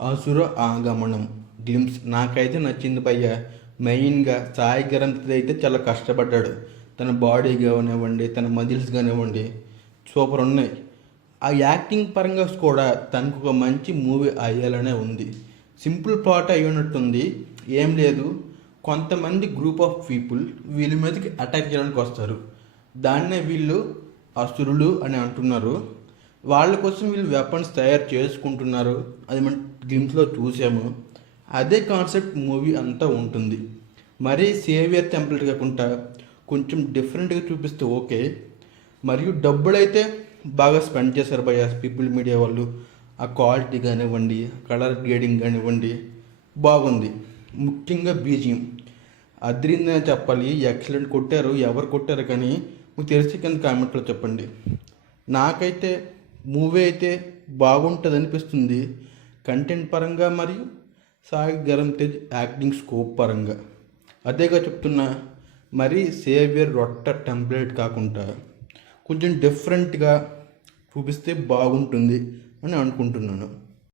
అసుర ఆగమనం గ్లిమ్స్ నాకైతే నచ్చింది భయ్య. మెయిన్గా సాయి గరం అయితే చాలా కష్టపడ్డాడు. తన బాడీ కానివ్వండి, తన మజిల్స్ కానివ్వండి, సూపర్ ఉన్నాయి. ఆ యాక్టింగ్ పరంగా కూడా తనకు ఒక మంచి మూవీ అయ్యాలనే ఉంది. సింపుల్ ప్లాట్ అయ్యున్నట్టుంది. ఏం లేదు, కొంతమంది గ్రూప్ ఆఫ్ పీపుల్ వీళ్ళ మీదకి అటాక్ చేయడానికి వస్తారు. దాన్నే వీళ్ళు అసురులు అని అంటున్నారు. వాళ్ళ కోసం వీళ్ళు వెపన్స్ తయారు చేసుకుంటున్నారు. అది మనం గ్లిమ్స్లో చూసాము. అదే కాన్సెప్ట్ మూవీ అంతా ఉంటుంది. మరీ సేవియర్ టెంప్లెట్ కాకుండా కొంచెం డిఫరెంట్గా చూపిస్తే ఓకే. మరియు డబ్బులైతే బాగా స్పెండ్ చేశారు బై పీపుల్ మీడియా వాళ్ళు. ఆ క్వాలిటీ కానివ్వండి, కలర్ గ్రేడింగ్ కానివ్వండి బాగుంది. ముఖ్యంగా బీజిఎం అదిరిందని చెప్పాలి. ఎక్సలెంట్ కొట్టారు. ఎవరు కొట్టారు కానీ మీకు తెలిసి కింద కామెంట్లో చెప్పండి. నాకైతే మూవీ అయితే బాగుంటుంది అనిపిస్తుంది, కంటెంట్ పరంగా మరియు సాయి గరం తేజ్ యాక్టింగ్ స్కోప్ పరంగా. అదేగా చెప్తున్నా, మరీ సేవియర్ రొట్ట టెంప్లెట్ కాకుండా కొంచెం డిఫరెంట్గా చూపిస్తే బాగుంటుంది అని అనుకుంటున్నాను.